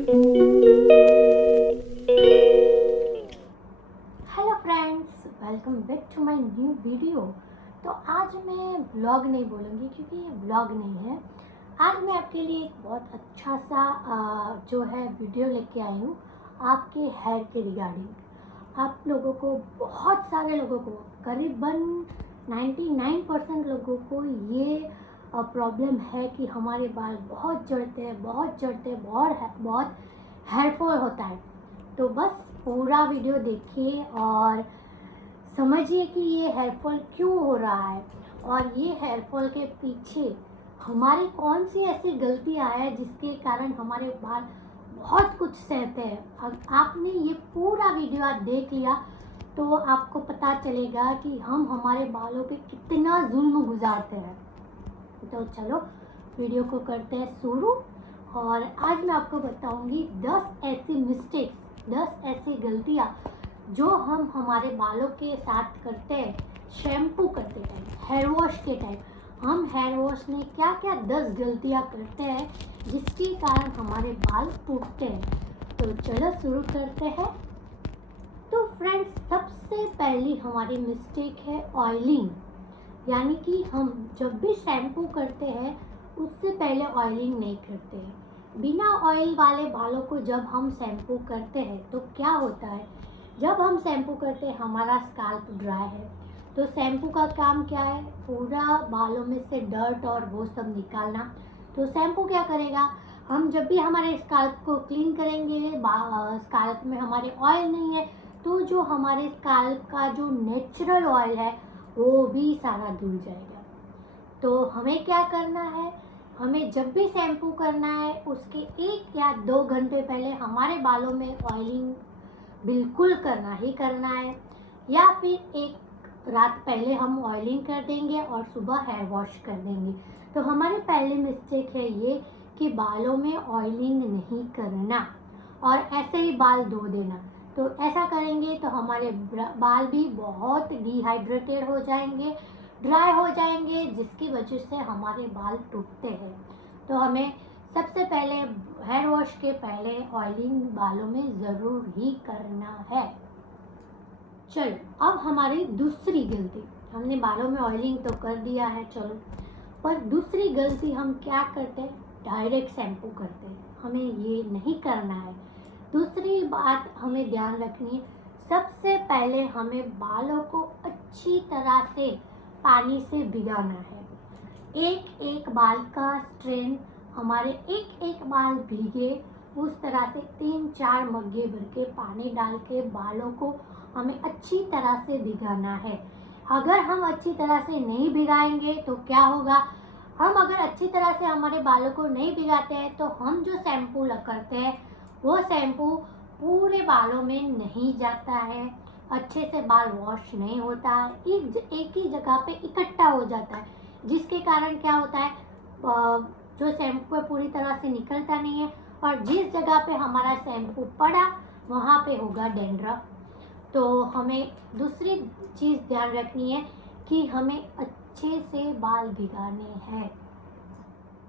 Hello friends, welcome back to my new video. तो आज मैं व्लॉग नहीं बोलूँगी क्योंकि ये व्लॉग नहीं है। आज मैं आपके लिए एक बहुत अच्छा सा जो है वीडियो लेके आई हूँ आपके हेयर के रिगार्डिंग। आप लोगों को, बहुत सारे लोगों को, करीबन 99% लोगों को ये प्रॉब्लम है कि हमारे बाल बहुत झड़ते हैं, बहुत हेयर फॉल होता है। तो बस पूरा वीडियो देखिए और समझिए कि ये हेयर फॉल क्यों हो रहा है और ये हेयर फॉल के पीछे हमारी कौन सी ऐसी गलतियां हैं जिसके कारण हमारे बाल बहुत कुछ सहते हैं। आपने ये पूरा वीडियो आज देख लिया तो आपको पता चलेगा कि हम हमारे बालों पे कितना जुल्म गुजारते हैं। तो चलो वीडियो को करते हैं शुरू। और आज मैं आपको बताऊंगी 10 ऐसी मिस्टेक्स, 10 ऐसी गलतियां जो हम हमारे बालों के साथ करते हैं शैम्पू करते टाइम, हेयर वॉश के टाइम। हम हेयर वॉश में क्या क्या 10 गलतियां करते हैं जिसके कारण हमारे बाल टूटते हैं। तो चलो शुरू करते हैं। तो फ्रेंड्स, सबसे पहली हमारी मिस्टेक है ऑयलिंग, यानी कि हम जब भी शैम्पू करते हैं उससे पहले ऑयलिंग नहीं करते हैं। बिना ऑयल वाले बालों को जब हम शैम्पू करते हैं तो क्या होता है, जब हम शैम्पू करते हैं हमारा स्काल्प ड्राई है तो शैम्पू का काम क्या है, पूरा बालों में से डर्ट और वो सब निकालना। तो शैम्पू क्या करेगा, हम जब भी हमारे स्काल्प को क्लीन करेंगे, स्काल्प में हमारे ऑयल नहीं है तो जो हमारे स्काल्प का जो नेचुरल ऑयल है वो भी सारा धुल जाएगा। तो हमें क्या करना है, हमें जब भी शैम्पू करना है उसके 1 या 2 घंटे पहले हमारे बालों में ऑयलिंग बिल्कुल करना ही करना है, या फिर 1 रात पहले हम ऑयलिंग कर देंगे और सुबह हेयर वॉश कर देंगे। तो हमारी पहली मिस्टेक है ये कि बालों में ऑयलिंग नहीं करना और ऐसे ही बाल धो देना। तो ऐसा करेंगे तो हमारे बाल भी बहुत डिहाइड्रेटेड हो जाएंगे, ड्राई हो जाएंगे, जिसकी वजह से हमारे बाल टूटते हैं। तो हमें सबसे पहले हेयर वॉश के पहले ऑयलिंग बालों में ज़रूर ही करना है। चलो अब हमारी दूसरी गलती, हमने बालों में ऑयलिंग तो कर दिया है चलो, पर दूसरी गलती हम क्या करते हैं, डायरेक्ट शैम्पू करते हैं। हमें ये नहीं करना है। दूसरी बात हमें ध्यान रखनी है, सबसे पहले हमें बालों को अच्छी तरह से पानी से भिगाना है। एक एक बाल का स्ट्रेन, हमारे एक एक बाल भीगे उस तरह से 3-4 मग्गे भर के पानी डाल के बालों को हमें अच्छी तरह से भिगाना है। अगर हम अच्छी तरह से नहीं भिगाएंगे तो क्या होगा, हम अगर अच्छी तरह से हमारे बालों को नहीं भिगाते हैं तो हम जो शैम्पू करते हैं वो शैम्पू पूरे बालों में नहीं जाता है, अच्छे से बाल वॉश नहीं होता है, एक ही जगह पे इकट्ठा हो जाता है, जिसके कारण क्या होता है, जो शैम्पू है पूरी तरह से निकलता नहीं है और जिस जगह पे हमारा शैम्पू पड़ा वहाँ पे होगा डैंड्रफ। तो हमें दूसरी चीज़ ध्यान रखनी है कि हमें अच्छे से बाल भिगाने हैं।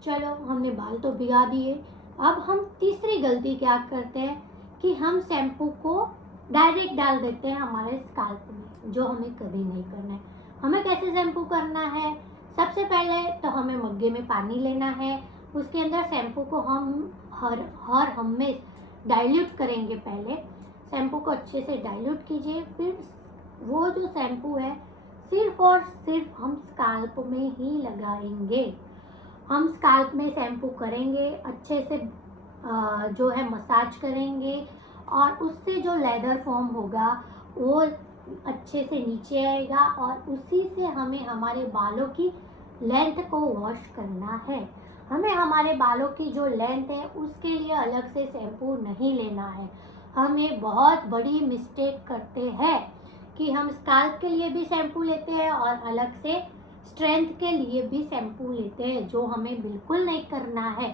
चलो हमने बाल तो भिगा दिए, अब हम तीसरी गलती क्या करते हैं कि हम शैम्पू को डायरेक्ट डाल देते हैं हमारे स्काल्प में, जो हमें कभी नहीं करना है। हमें कैसे शैम्पू करना है, सबसे पहले तो हमें मग्गे में पानी लेना है, उसके अंदर शैम्पू को हम हर हमेशा डाइल्यूट करेंगे। पहले शैम्पू को अच्छे से डाइल्यूट कीजिए, फिर वो जो शैम्पू है सिर्फ और सिर्फ हम स्काल्प में ही लगाएंगे। हम स्काल्प में शैम्पू करेंगे, अच्छे से जो है मसाज करेंगे और उससे जो लेदर फॉर्म होगा वो अच्छे से नीचे आएगा और उसी से हमें हमारे बालों की लेंथ को वॉश करना है। हमें हमारे बालों की जो लेंथ है उसके लिए अलग से शैम्पू नहीं लेना है। हम ये बहुत बड़ी मिस्टेक करते हैं कि हम स्काल्प के लिए भी शैम्पू लेते हैं और अलग से स्ट्रेंथ के लिए भी शैम्पू लेते हैं, जो हमें बिल्कुल नहीं करना है।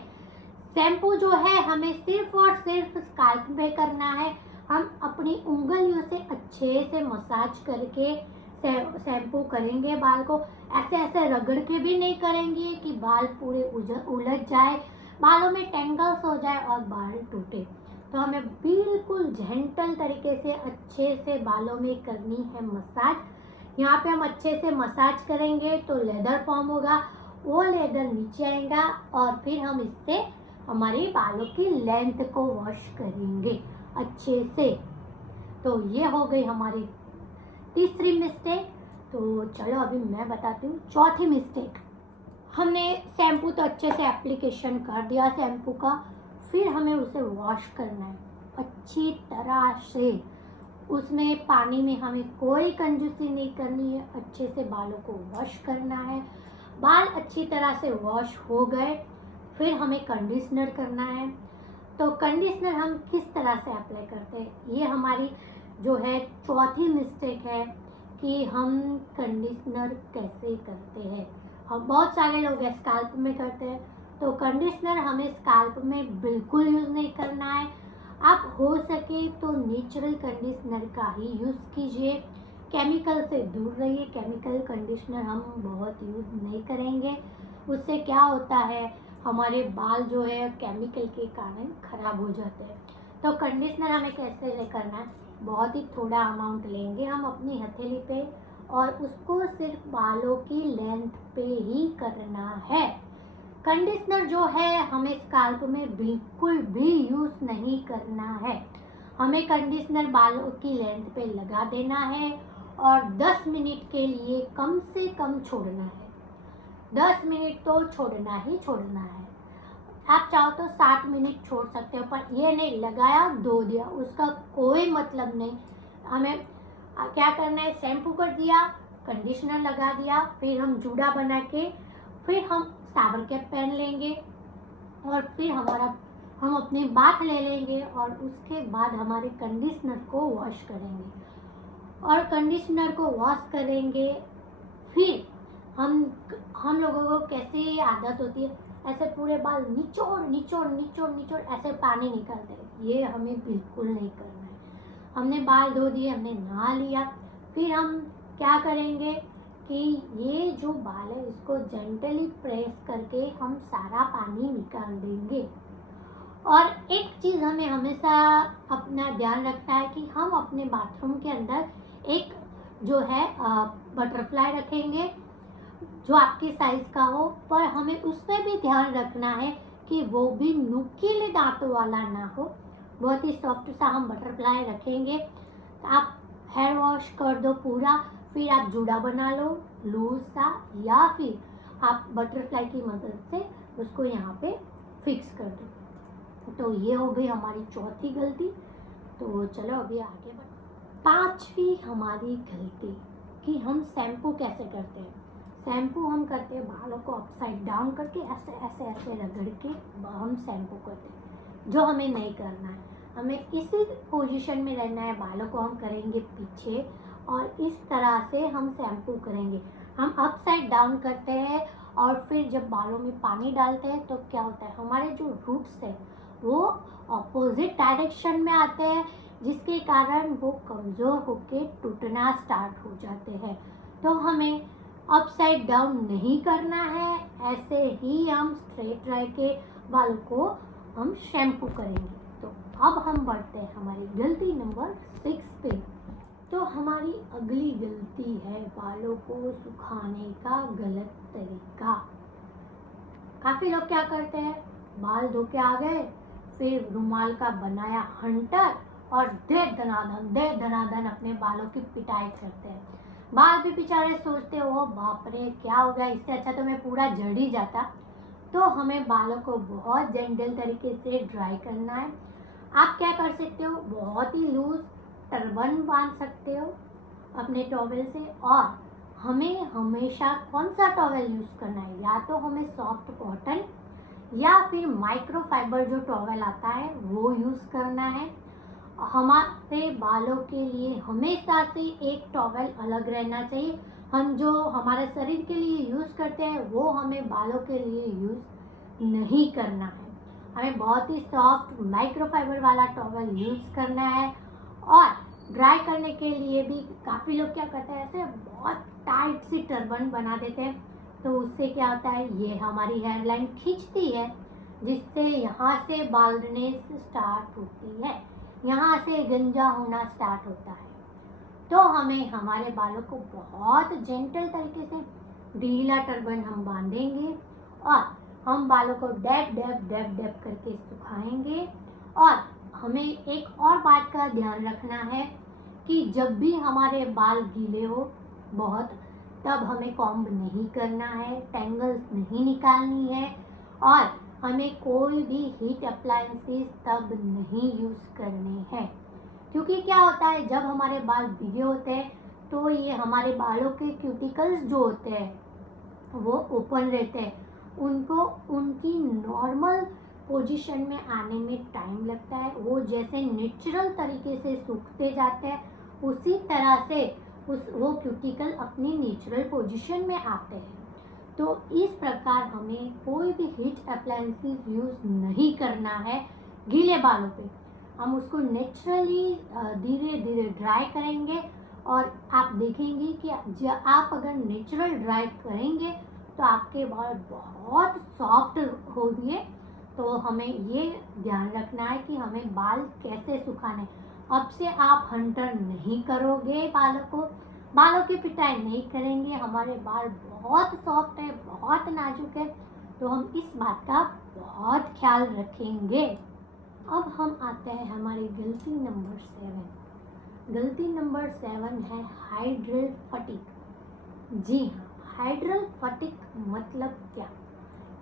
शैम्पू जो है हमें सिर्फ और सिर्फ स्काल्प में करना है। हम अपनी उंगलियों से अच्छे से मसाज करके शैम्पू करेंगे बाल को, ऐसे ऐसे रगड़ के भी नहीं करेंगे कि बाल पूरे उलझ जाए, बालों में टेंगल्स हो जाए और बाल टूटे। तो हमें बिल्कुल जेंटल तरीके से अच्छे से बालों में करनी है मसाज। यहाँ पे हम अच्छे से मसाज करेंगे तो लेदर फॉर्म होगा, वो लेदर नीचे आएगा और फिर हम इससे हमारे बालों की लेंथ को वॉश करेंगे अच्छे से। तो ये हो गई हमारी तीसरी मिस्टेक। तो चलो अभी मैं बताती हूँ चौथी मिस्टेक। हमने शैम्पू तो अच्छे से एप्लीकेशन कर दिया शैम्पू का, फिर हमें उसे वॉश करना है अच्छी तरह से। उसमें पानी में हमें कोई कंजूसी नहीं करनी है, अच्छे से बालों को वॉश करना है। बाल अच्छी तरह से वॉश हो गए, फिर हमें कंडीशनर करना है। तो कंडीशनर हम किस तरह से अप्लाई करते हैं, ये हमारी जो है चौथी मिस्टेक है कि हम कंडीशनर कैसे करते हैं। हम बहुत सारे लोग स्काल्प में करते हैं, तो कंडीशनर हमें स्काल्प में बिल्कुल यूज़ नहीं करना है। आप हो सके तो नेचुरल कंडीशनर का ही यूज़ कीजिए, केमिकल से दूर रहिए। केमिकल कंडीशनर हम बहुत यूज़ नहीं करेंगे, उससे क्या होता है हमारे बाल जो है केमिकल के कारण ख़राब हो जाते हैं। तो कंडीशनर हमें कैसे करना है, बहुत ही थोड़ा अमाउंट लेंगे हम अपनी हथेली पे और उसको सिर्फ बालों की लेंथ पे ही करना है। कंडीशनर जो है हमें स्काल्प में बिल्कुल भी यूज़ नहीं करना है। हमें कंडीशनर बालों की लेंथ पे लगा देना है और 10 मिनट के लिए कम से कम छोड़ना है। 10 मिनट तो छोड़ना ही छोड़ना है। आप चाहो तो 7 मिनट छोड़ सकते हो, पर ये नहीं लगाया धो दिया, उसका कोई मतलब नहीं। हमें क्या करना है, शैम्पू कर दिया, कंडीशनर लगा दिया, फिर हम जूड़ा बना के फिर हम शावर कैप पहन लेंगे और फिर हम अपने बाथ ले लेंगे और उसके बाद हमारे कंडीशनर को वॉश करेंगे। और कंडीशनर को वॉश करेंगे फिर हम लोगों को कैसे आदत होती है, ऐसे पूरे बाल निचोड़ निचोड़ निचोड़ निचोड़ ऐसे पानी निकालते हैं, ये हमें बिल्कुल नहीं करना है। हमने बाल धो दिए, हमने नहा लिया, फिर हम क्या करेंगे कि ये जो बाल है इसको जेंटली प्रेस करके हम सारा पानी निकाल देंगे। और एक चीज़ हमें हमेशा अपना ध्यान रखना है कि हम अपने बाथरूम के अंदर एक जो है बटरफ्लाई रखेंगे जो आपकी साइज़ का हो, पर हमें उसमें भी ध्यान रखना है कि वो भी नुकीले दांतों वाला ना हो। बहुत ही सॉफ्ट सा हम बटरफ्लाई रखेंगे। तो आप हेयर वॉश कर दो पूरा, फिर आप जूड़ा बना लो लूज सा, या फिर आप बटरफ्लाई की मदद से उसको यहाँ पे फिक्स कर दो। तो ये हो गई हमारी चौथी गलती। तो चलो अभी आगे बढ़ते। पांचवी हमारी गलती कि हम शैम्पू कैसे करते हैं। शैम्पू हम करते हैं बालों को अपसाइड डाउन करके ऐसे ऐसे ऐसे रगड़ के हम शैम्पू करते हैं, जो हमें नहीं करना है। हमें इसी पोजीशन में रहना है, बालों को हम करेंगे पीछे और इस तरह से हम शैम्पू करेंगे। हम अपसाइड डाउन करते हैं और फिर जब बालों में पानी डालते हैं तो क्या होता है, हमारे जो रूट्स है वो अपोजिट डायरेक्शन में आते हैं, जिसके कारण वो कमज़ोर होके टूटना स्टार्ट हो जाते हैं। तो हमें अपसाइड डाउन नहीं करना है, ऐसे ही हम स्ट्रेट रह के बालों को हम शैम्पू करेंगे। तो अब हम बढ़ते हैं हमारी गलती नंबर 6 पे। तो हमारी अगली गलती है बालों को सुखाने का गलत तरीका। काफ़ी लोग क्या करते हैं, बाल धो के आ गए, फिर रुमाल का बनाया हंटर और दे धनाधन अपने बालों की पिटाई करते हैं। बाल भी बेचारे सोचते हो बाप रे क्या हो गया, इससे अच्छा तो मैं पूरा जड़ ही जाता। तो हमें बालों को बहुत जेंटल तरीके से ड्राई करना है। आप क्या कर सकते हो, बहुत ही लूज टर्बन बांध सकते हो अपने टॉवेल से। और हमें हमेशा कौन सा टॉवेल यूज़ करना है, या तो हमें सॉफ्ट कॉटन या फिर माइक्रोफाइबर जो टॉवेल आता है वो यूज़ करना है। हमारे बालों के लिए हमेशा से एक टॉवेल अलग रहना चाहिए। हम जो हमारे शरीर के लिए यूज़ करते हैं वो हमें बालों के लिए यूज़ नहीं करना है। हमें बहुत ही सॉफ्ट माइक्रोफाइबर वाला टॉवेल यूज़ करना है। और ड्राई करने के लिए भी काफ़ी लोग क्या करते हैं, ऐसे बहुत टाइट सी टर्बन बना देते हैं, तो उससे क्या होता है, ये हमारी हेयर लाइन खींचती है, जिससे यहाँ से बाल्डनेस स्टार्ट होती है, यहाँ से गंजा होना स्टार्ट होता है। तो हमें हमारे बालों को बहुत जेंटल तरीके से ढीला टर्बन हम बांधेंगे और हम बालों को डैप डैप डैप डैप करके सुखाएंगे। और हमें एक और बात का ध्यान रखना है कि जब भी हमारे बाल गीले हो बहुत, तब हमें कॉम्ब नहीं करना है, टेंगल्स नहीं निकालनी है और हमें कोई भी हीट अप्लायंसेस तब नहीं यूज़ करने हैं। क्योंकि क्या होता है, जब हमारे बाल भीगे होते हैं तो ये हमारे बालों के क्यूटिकल्स जो होते हैं वो ओपन रहते हैं, उनको उनकी नॉर्मल पोजीशन में आने में टाइम लगता है। वो जैसे नेचुरल तरीके से सूखते जाते हैं उसी तरह से वो क्यूटिकल अपनी नेचुरल पोजीशन में आते हैं। तो इस प्रकार हमें कोई भी हीट अप्लायंसेस यूज़ नहीं करना है गीले बालों पे। हम उसको नेचुरली धीरे धीरे ड्राई करेंगे और आप देखेंगे कि आप अगर नेचुरल ड्राई करेंगे तो आपके बाल बहुत सॉफ्ट होंगे। तो हमें ये ध्यान रखना है कि हमें बाल कैसे सुखाने। अब से आप हंटर नहीं करोगे, बालों की पिटाई नहीं करेंगे। हमारे बाल बहुत सॉफ्ट है, बहुत नाजुक है, तो हम इस बात का बहुत ख्याल रखेंगे। अब हम आते हैं हमारी गलती नंबर 7। गलती नंबर 7 है हाइड्रल फटीग। जी हाँ, हाइड्रल फटीग मतलब क्या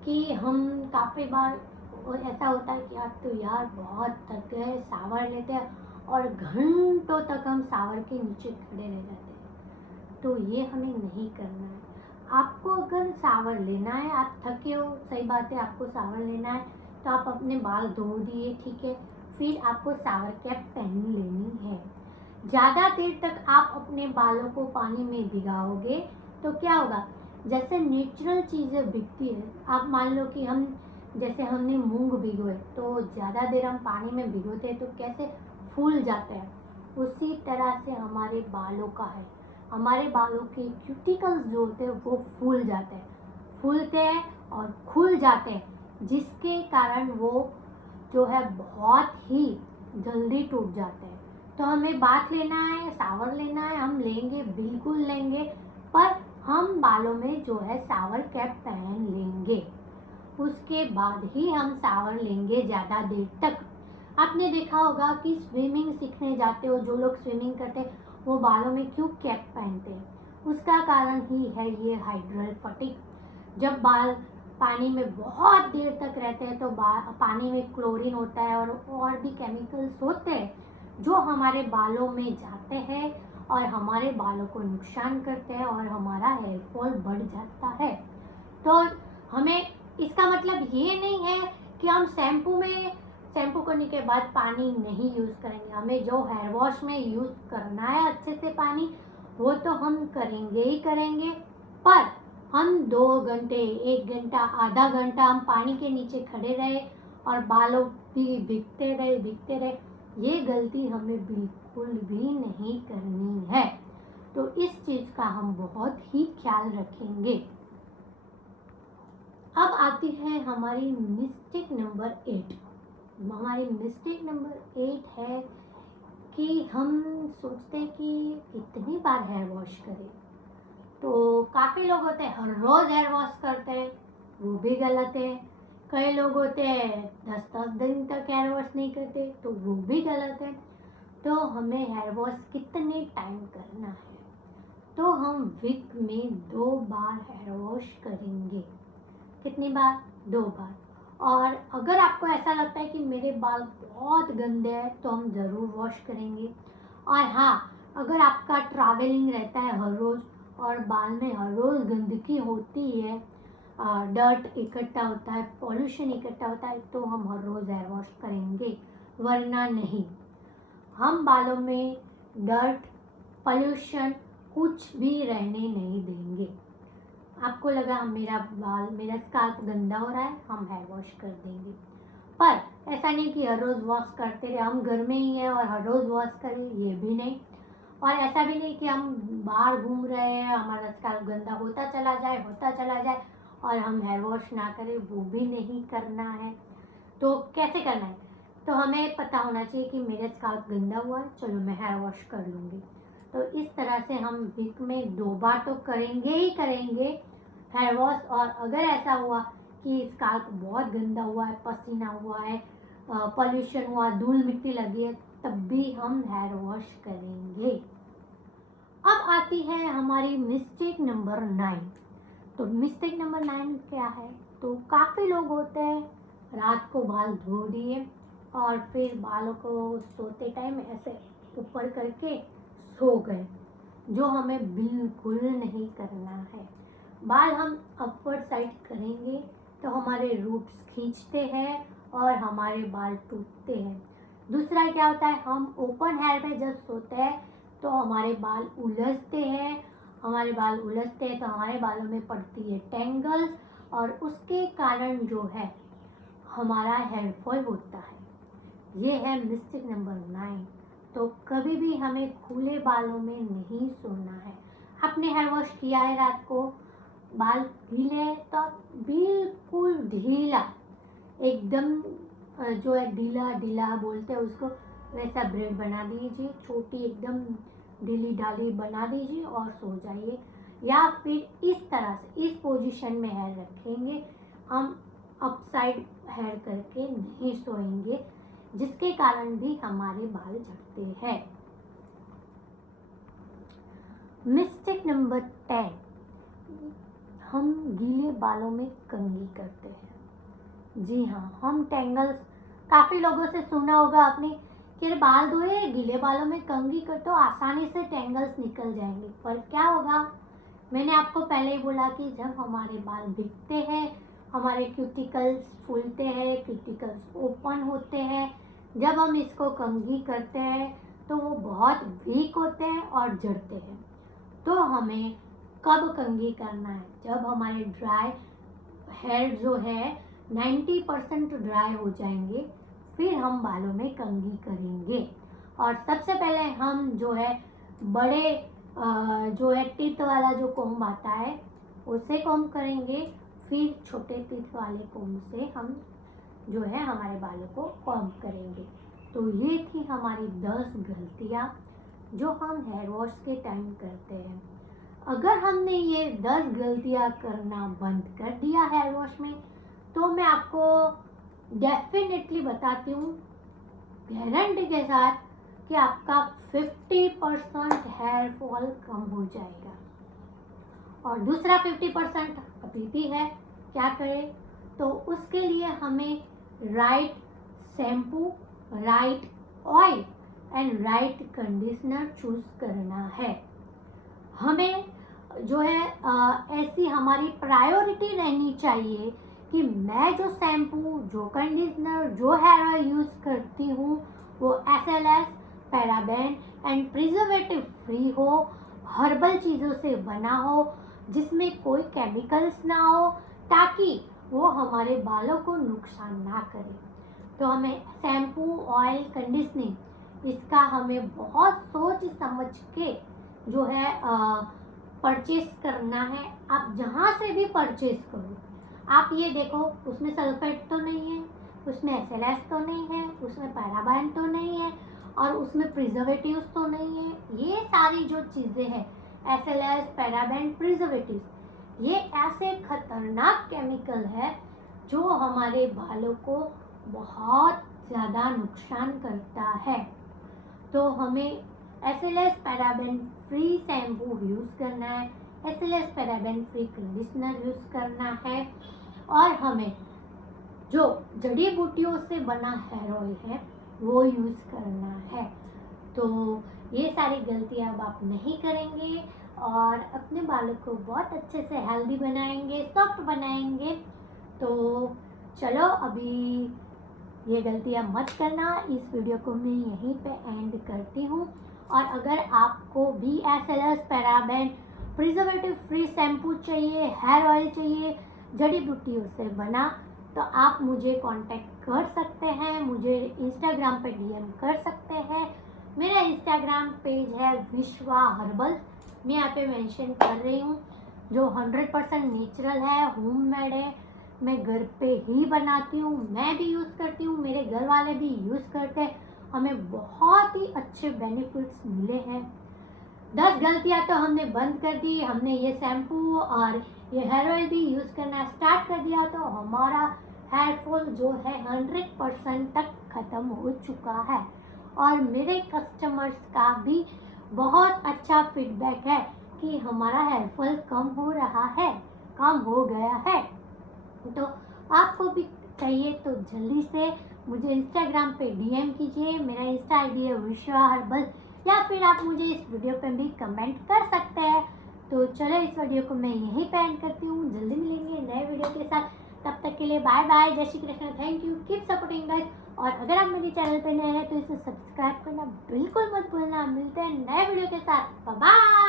कि हम काफ़ी बार ऐसा होता है कि आज तो यार बहुत थक गए, शावर लेते हैं और घंटों तक हम शावर के नीचे खड़े रह जाते हैं। तो ये हमें नहीं करना है। आपको अगर शावर लेना है, आप थके हो, सही बात है, आपको शावर लेना है तो आप अपने बाल धो दिए, ठीक है, फिर आपको शावर कैप पहन लेनी है। ज़्यादा देर तक आप अपने बालों को पानी में भिगाओगे तो क्या होगा, जैसे नेचुरल चीज़ें भिगती है, आप मान लो कि जैसे हमने मूंग भिगोए तो ज़्यादा देर हम पानी में भिगोते हैं तो कैसे फूल जाते हैं, उसी तरह से हमारे बालों का है। हमारे बालों के क्यूटिकल्स जो होते हैं वो फूलते हैं और खुल जाते हैं, जिसके कारण वो जो है बहुत ही जल्दी टूट जाते हैं। तो हमें बाथ लेना है, शावर लेना है, हम लेंगे, बिल्कुल लेंगे, पर हम बालों में जो है शावर कैप पहन लेंगे। उसके बाद ही हम शावर लेंगे ज़्यादा देर तक। आपने देखा होगा कि स्विमिंग सीखने जाते हो, जो लोग स्विमिंग करते हैं वो बालों में क्यों कैप पहनते हैं, उसका कारण ही है ये हाइड्रल फटीग। जब बाल पानी में बहुत देर तक रहते हैं तो पानी में क्लोरीन होता है और भी केमिकल्स होते हैं जो हमारे बालों में जाते हैं और हमारे बालों को नुकसान करते हैं और हमारा हेयर फॉल बढ़ जाता है। तो हमें इसका मतलब ये नहीं है कि हम शैम्पू करने के बाद पानी नहीं यूज़ करेंगे। हमें जो हेयर वॉश में यूज़ करना है अच्छे से पानी, वो तो हम करेंगे ही करेंगे, पर हम 2 घंटे, 1 घंटा, आधा घंटा हम पानी के नीचे खड़े रहे और बालों भी भीगते रहे, ये गलती हमें बिल्कुल भी नहीं करनी है। तो इस चीज़ का हम बहुत ही ख्याल रखेंगे। अब आती है हमारी मिस्टेक नंबर 8। हमारी मिस्टेक नंबर 8 है कि हम सोचते हैं कि कितनी बार हेयर वॉश करें। तो काफ़ी लोग होते हैं हर रोज़ हेयर वॉश करते हैं, वो भी गलत है। कई लोग होते हैं 10-10 दिन तक हेयर वॉश नहीं करते, तो वो भी गलत है। तो हमें हेयर वॉश कितने टाइम करना है, तो हम वीक में 2 बार हेयर वॉश करेंगे। कितनी बार? 2 बार। और अगर आपको ऐसा लगता है कि मेरे बाल बहुत गंदे हैं तो हम ज़रूर वॉश करेंगे। और हाँ, अगर आपका ट्रैवलिंग रहता है हर रोज़ और बाल में हर रोज़ गंदगी होती है, डर्ट इकट्ठा होता है, पॉल्यूशन इकट्ठा होता है, तो हम हर रोज़ हेयर वॉश करेंगे, वरना नहीं। हम बालों में डर्ट, पॉल्यूशन कुछ भी रहने नहीं देंगे। आपको लगा मेरा स्काल्प गंदा हो रहा है, हम हेयर वॉश कर देंगे, पर ऐसा नहीं कि हर रोज़ वॉश करते रहे। हम घर में ही हैं और हर रोज़ वॉश करें, ये भी नहीं। और ऐसा भी नहीं कि हम बाहर घूम रहे हैं, हमारा स्काल्प गंदा होता चला जाए और हम हेयर वॉश ना करें, वो भी नहीं करना है। तो कैसे करना है? तो हमें पता होना चाहिए कि मेरा स्काल्प गंदा हुआ है, चलो मैं हेयर वॉश कर लूँगी। तो इस तरह से हम वीक में 2 बार तो करेंगे ही करेंगे हेयर वॉश। और अगर ऐसा हुआ कि स्काल्प बहुत गंदा हुआ है, पसीना हुआ है, पॉल्यूशन हुआ, धूल मिट्टी लगी है, तब भी हम हेयर वॉश करेंगे। अब आती है हमारी मिस्टेक नंबर 9। तो मिस्टेक नंबर 9 क्या है? तो काफ़ी लोग होते हैं रात को बाल धो दिए और फिर बालों को सोते टाइम ऐसे ऊपर करके सो गए, जो हमें बिल्कुल नहीं करना है। बाल हम अपवर्ड साइड करेंगे तो हमारे रूट्स खींचते हैं और हमारे बाल टूटते हैं। दूसरा क्या होता है, हम ओपन हेयर पे जब सोते हैं तो हमारे बाल उलझते हैं। हमारे बाल उलझते हैं तो हमारे बालों में पड़ती है टेंगल्स और उसके कारण जो है हमारा हेयर फॉल होता है। ये है मिस्टेक नंबर 9। तो कभी भी हमें खुले बालों में नहीं सोना है। आपने हेयर वॉश किया है रात को, बाल गीले हैं, तो आप बिल्कुल ढीला, एकदम जो है ढीला ढीला बोलते हैं उसको, वैसा ब्रेड बना दीजिए, छोटी एकदम ढीली ढाली बना दीजिए और सो जाइए। या फिर इस तरह से इस पोजीशन में हेयर रखेंगे, हम अपसाइड हेयर करके नहीं सोएंगे, जिसके कारण भी हमारे बाल झड़ते हैं। मिस्टेक नंबर 10, हम गीले बालों में कंघी करते हैं। जी हाँ, हम टेंगल्स, काफ़ी लोगों से सुना होगा आपने कि अरे बाल धोए गीले बालों में कंघी कर तो आसानी से टेंगल्स निकल जाएंगे। पर क्या होगा, मैंने आपको पहले ही बोला कि जब हमारे बाल भीगते हैं, हमारे क्यूटिकल्स फूलते हैं, क्यूटिकल्स ओपन होते हैं, जब हम इसको कंघी करते हैं तो वो बहुत वीक होते हैं और झड़ते हैं। तो हमें कब कंघी करना है? जब हमारे ड्राई हेयर जो है 90% ड्राई हो जाएंगे, फिर हम बालों में कंघी करेंगे। और सबसे पहले हम जो है बड़े जो है टीथ वाला जो कोम्ब आता है उससे कोम्ब करेंगे, फिर छोटे टीथ वाले कोम्ब से हम जो है हमारे बालों को कोम्ब करेंगे। तो ये थी हमारी 10 गलतियाँ जो हम हेयर वॉश के टाइम करते हैं। अगर हमने ये 10 गलतियाँ करना बंद कर दिया हेयर वॉश में, तो मैं आपको डेफिनेटली बताती हूँ गारंटी के साथ कि आपका 50% हेयर फॉल कम हो जाएगा। और दूसरा 50% अभी भी है, क्या करें? तो उसके लिए हमें right shampoo, right oil and right conditioner choose करना है। हमें जो है ऐसी हमारी प्रायोरिटी रहनी चाहिए कि मैं जो शैम्पू, जो कंडीशनर, जो हेयर ऑयल यूज़ करती हूँ वो SLS, paraben and preservative free हो, हर्बल चीज़ों से बना हो, जिसमें कोई केमिकल्स ना हो, ताकि वो हमारे बालों को नुकसान ना करे। तो हमें शैम्पू, ऑयल, कंडीशनिंग, इसका हमें बहुत सोच समझ के जो है परचेस करना है। आप जहाँ से भी परचेस करो, आप ये देखो उसमें सल्फेट तो नहीं है, उसमें SLS तो नहीं है, उसमें पैराबेन तो नहीं है और उसमें प्रिजर्वेटिव्स तो नहीं है। ये सारी जो चीज़ें हैं SLS, पैराबेन, प्रिजर्वेटिव्स, ये ऐसे खतरनाक केमिकल है जो हमारे बालों को बहुत ज़्यादा नुकसान करता है। तो हमें SLS paraben free shampoo use करना है, SLS paraben free conditioner use करना है, और हमें जो जड़ी बूटियों से बना हेयर ऑयल है वो यूज़ करना है। तो ये सारी गलतियाँ अब आप नहीं करेंगे और अपने बालों को बहुत अच्छे से हेल्दी बनाएंगे, सॉफ्ट बनाएंगे। तो चलो अभी ये गलतियाँ मत करना। इस वीडियो को मैं यहीं पे एंड करती हूँ। और अगर आपको भी SLS, paraben, preservative free shampoo चाहिए, हेयर ऑयल चाहिए जड़ी बूटियों से बना, तो आप मुझे कांटेक्ट कर सकते हैं, मुझे इंस्टाग्राम पे DM कर सकते हैं। मेरा इंस्टाग्राम पेज है विश्वा हर्बल, मैं यहाँ पे मेंशन कर रही हूँ। जो 100% नेचुरल है, होममेड है, मैं घर पे ही बनाती हूँ, मैं भी यूज़ करती हूँ, मेरे घर वाले भी यूज़ करते हैं, हमें बहुत ही अच्छे बेनिफिट्स मिले हैं। 10 गलतियाँ तो हमने बंद कर दी, हमने ये शैम्पू और ये हेयर ऑयल भी यूज़ करना स्टार्ट कर दिया तो हमारा हेयर फॉल जो है 100% तक ख़त्म हो चुका है। और मेरे कस्टमर्स का भी बहुत अच्छा फीडबैक है कि हमारा हेयर फॉल कम हो रहा है, कम हो गया है। तो आपको भी चाहिए तो जल्दी से मुझे इंस्टाग्राम पे डीएम कीजिए, मेरा इंस्टा आईडी है विश्वा हर्बल, या फिर आप मुझे इस वीडियो पे भी कमेंट कर सकते हैं। तो चलो इस वीडियो को मैं यहीं पे एंड करती हूँ, जल्दी मिलेंगे नए वीडियो के साथ, तब तक के लिए बाय बाय, जय Shri Krishna, thank you, keep supporting guys. और अगर आप मेरे चैनल पे नए हैं तो इसे सब्सक्राइब करना बिल्कुल मत भूलना। मिलते हैं नए वीडियो के साथ, बाय बाय।